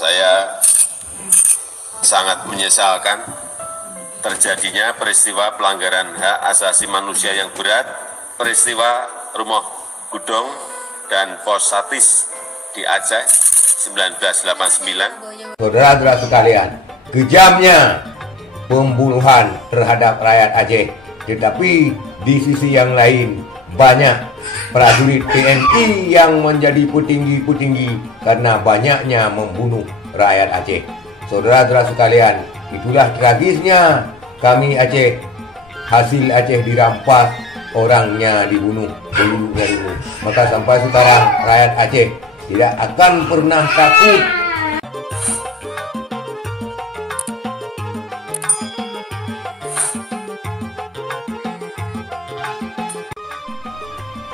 Saya sangat menyesalkan terjadinya peristiwa pelanggaran hak asasi manusia yang berat, peristiwa Rumah Gudong dan Pos Satis di Aceh 1989. Saudara-saudara sekalian, kejamnya pembunuhan terhadap rakyat Aceh, tetapi di sisi yang lain banyak prajurit TNI yang menjadi petinggi-petinggi karena banyaknya membunuh rakyat Aceh. Saudara-saudara sekalian, itulah tragisnya kami Aceh. Hasil Aceh dirampas, orangnya dibunuh, penduduknya dibunuh. Maka sampai sekarang rakyat Aceh tidak akan pernah takut.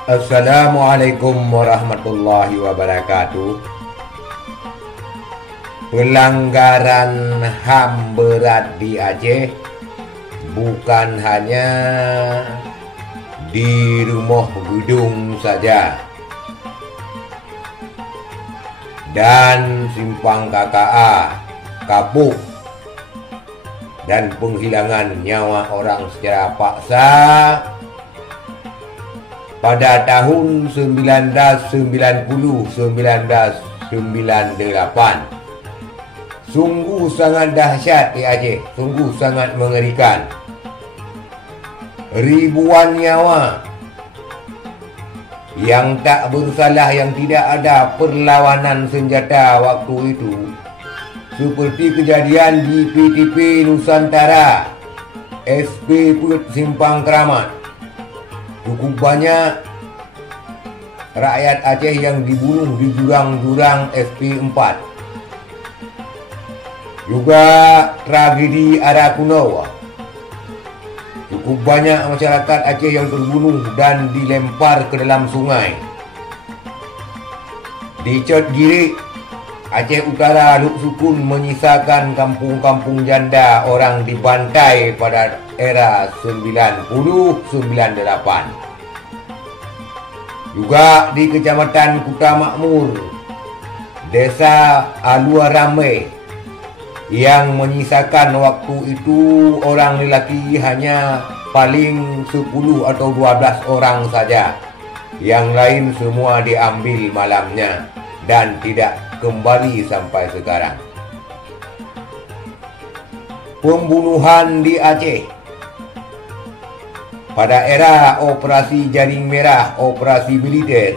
Assalamualaikum warahmatullahi wabarakatuh. Pelanggaran HAM berat di Aceh bukan hanya di Rumah Gudong saja dan Simpang KKA, Kapuk, dan penghilangan nyawa orang secara paksa pada tahun 1990-1998. Sungguh sangat dahsyat di Aceh, sungguh sangat mengerikan. Ribuan nyawa yang tak bersalah, yang tidak ada perlawanan senjata waktu itu, seperti kejadian di PTP Nusantara, SP Perut Simpang Keramat. Cukup banyak rakyat Aceh yang dibunuh di jurang-jurang SP4. Juga tragedi Arakuno. Cukup banyak masyarakat Aceh yang terbunuh dan dilempar ke dalam sungai. Di Cot Girik, Aceh Utara, Luk Sukun menyisakan kampung-kampung janda orang dibantai pada era 90-98. Juga di Kecamatan Kuta Makmur, Desa Alua Ramai, yang menyisakan waktu itu orang lelaki hanya paling 10 atau 12 orang saja. Yang lain semua diambil malamnya dan tidak kembali sampai sekarang. Pembunuhan di Aceh pada era operasi Jaring Merah, operasi militer,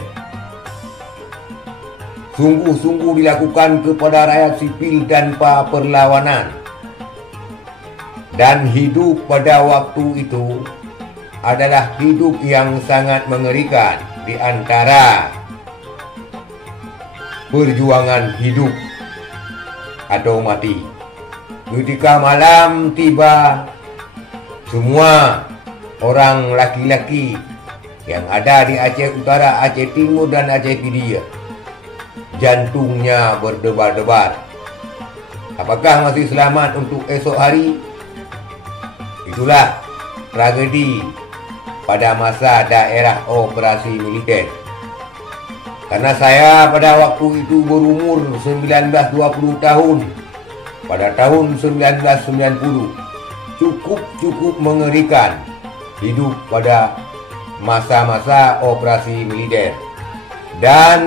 sungguh-sungguh dilakukan kepada rakyat sipil tanpa perlawanan. Dan hidup pada waktu itu adalah hidup yang sangat mengerikan, di antara perjuangan hidup atau mati. Ketika malam tiba, semua orang laki-laki yang ada di Aceh Utara, Aceh Timur, dan Aceh Pidia, jantungnya berdebar-debar. Apakah masih selamat untuk esok hari? Itulah tragedi pada masa daerah operasi militer. Karena saya pada waktu itu berumur 19-20 tahun, pada tahun 1990, cukup mengerikan hidup pada masa-masa operasi militer. Dan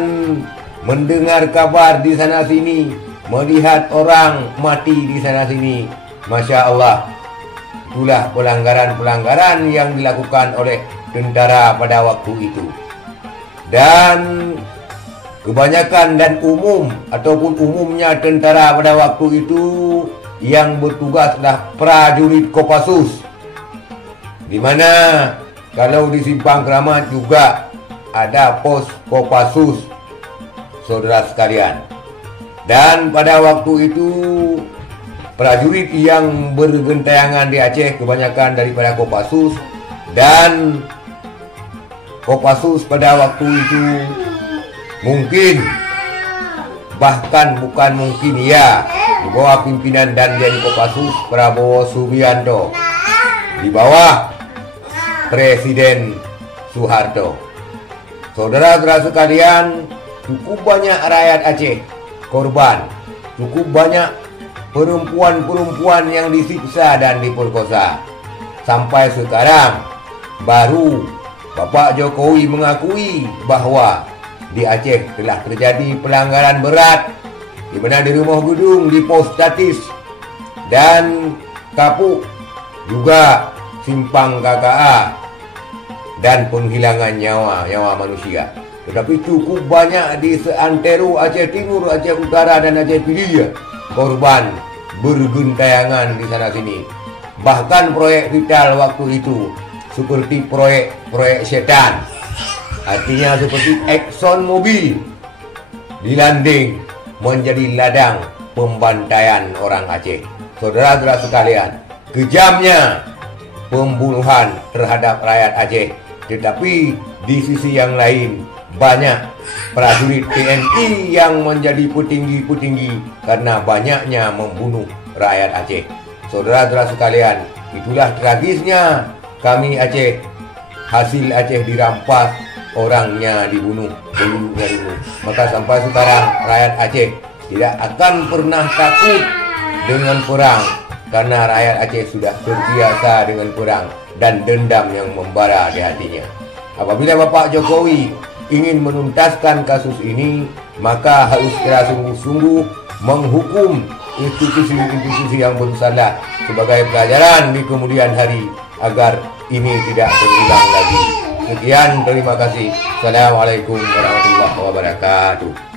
mendengar kabar di sana sini, melihat orang mati di sana sini, Masya Allah, itulah pelanggaran-pelanggaran yang dilakukan oleh tentara pada waktu itu. Dan kebanyakan dan umumnya tentara pada waktu itu yang bertugas adalah prajurit Kopassus, di mana kalau di Simpang Keramat juga ada pos Kopassus, saudara sekalian. Dan pada waktu itu prajurit yang bergentayangan di Aceh kebanyakan daripada Kopassus, dan Kopassus pada waktu itu mungkin, bahkan bukan mungkin ya, di bawah pimpinan Danjen Kopassus Prabowo Subianto, di bawah Presiden Soeharto. Saudara-saudara sekalian, cukup banyak rakyat Aceh korban cukup banyak perempuan-perempuan yang disiksa dan diperkosa. Sampai sekarang baru Bapak Jokowi mengakui bahwa di Aceh telah terjadi pelanggaran berat, di mana di rumah gedung, di pos statis dan Kapuk, juga simpang KKA dan penghilangan nyawa manusia. Tetapi cukup banyak di seantero Aceh Timur, Aceh Utara dan Aceh Pilia korban bergentayangan di sana sini. Bahkan proyek vital waktu itu seperti proyek setan, artinya seperti Exxon Mobil dilanding menjadi ladang pembantaian orang Aceh. Saudara-saudara sekalian, kejamnya pembunuhan terhadap rakyat Aceh. Tetapi di sisi yang lain banyak prajurit TNI yang menjadi petinggi-petinggi karena banyaknya membunuh rakyat Aceh. Saudara-saudara sekalian, itulah tragisnya kami Aceh. Hasil Aceh dirampas, orangnya dibunuh, penduduknya dibunuh. Maka sampai sekarang rakyat Aceh tidak akan pernah takut dengan perang, karena rakyat Aceh sudah terbiasa dengan perang dan dendam yang membara di hatinya. Apabila Bapak Jokowi ingin menuntaskan kasus ini, maka harus secara sungguh-sungguh menghukum institusi-institusi yang bersalah sebagai pelajaran di kemudian hari agar ini tidak terulang lagi. Sekian, terima kasih. Assalamualaikum warahmatullahi wabarakatuh.